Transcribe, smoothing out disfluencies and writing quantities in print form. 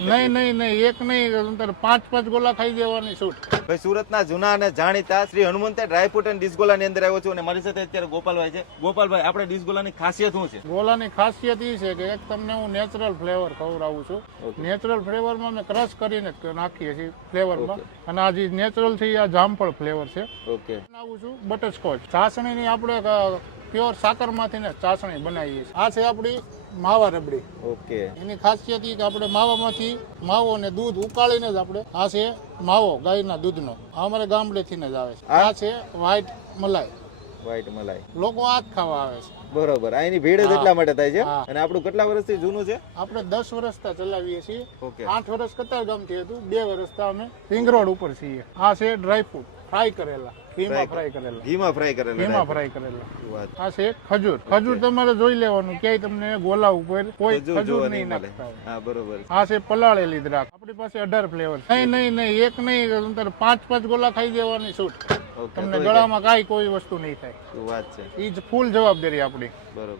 નહીં નહીં નહીં, એક નહીં, તારે 5 ગોલા ખાઈ જવાની છૂટ. ભાઈ સુરતના જૂના અને જાણીતા શ્રી હનુમંતે ડ્રાયફ્રૂટ અને ડિસ્ગોલાની અંદર આવ્યો છું અને મારી સાથે અત્યારે ગોપાલભાઈ છે. ગોપાલભાઈ, આપણે ડિસ્ગોલાની ખાસિયત શું છે? ગોલાની ખાસિયત એ છે કે એક તમને હું નેચરલ ફ્લેવર ખવડાવું છું. નેચરલ ફ્લેવરમાં અમે ક્રશ કરીને નાખીએ છીએ ફ્લેવરમાં, અને આ જે નેચરલ છે આ જામફળ ફ્લેવર છે. ઓકે. બનાવું છું બટરસ્કોચ. ચાસણીની આપણે પ્યોર સાકરમાંથી ને ચાસણી બનાવીએ છીએ. આ છે આપણી માવા રબડી. ઓકે. એની ખાસિયત એ કે આપણે માવામાંથી માવો અને દૂધ ઉકાળીને જ આપણે, આ છે માવો ગાયના દૂધનો, આ અમારે ગામડેથી જ આવે છે. આ છે વ્હાઈટ મલાઈ. વ્હાઈટ મલાઈ લોકો આ જ ખાવા આવે છે. બરોબર. આ એની ભીડ જ એટલા માટે થાય છે. અને આપણું કેટલા વર્ષથી જૂનું છે? આપણે 10 વર્ષથી ચલાવીએ છીએ. ઓકે. 8 વર્ષ કતારગામથી હતું, 2 વર્ષથી અમે રિંગ રોડ ઉપર છીએ. આ છે ડ્રાયફ્રૂટ ફ્રાય કરેલા, ઘીમાં ફ્રાય કરેલા. ઘીમાં ફ્રાય કરેલા. ઘીમાં ફ્રાય કરેલા. આ છે ખજૂર. ખજૂર તમારે જોઈ લેવાનું, ક્યાંય તમને ગોલા ઉપર કોઈ ખજૂર નહીં નાખતા. હા, બરોબર. આ છે પલાળેલી દ્રાક્ષ. આપણી પાસે 18 ફ્લેવર. નહીં નહીં નહીં, એક નહીં, તારે 5 ગોલા ખાઈ જવાની છૂટ. તમને ગળામાં કાંઈ કોઈ વસ્તુ નહીં થાય. શું વાત છે. એ જ ફૂલ જવાબદારી આપણી. બરોબર.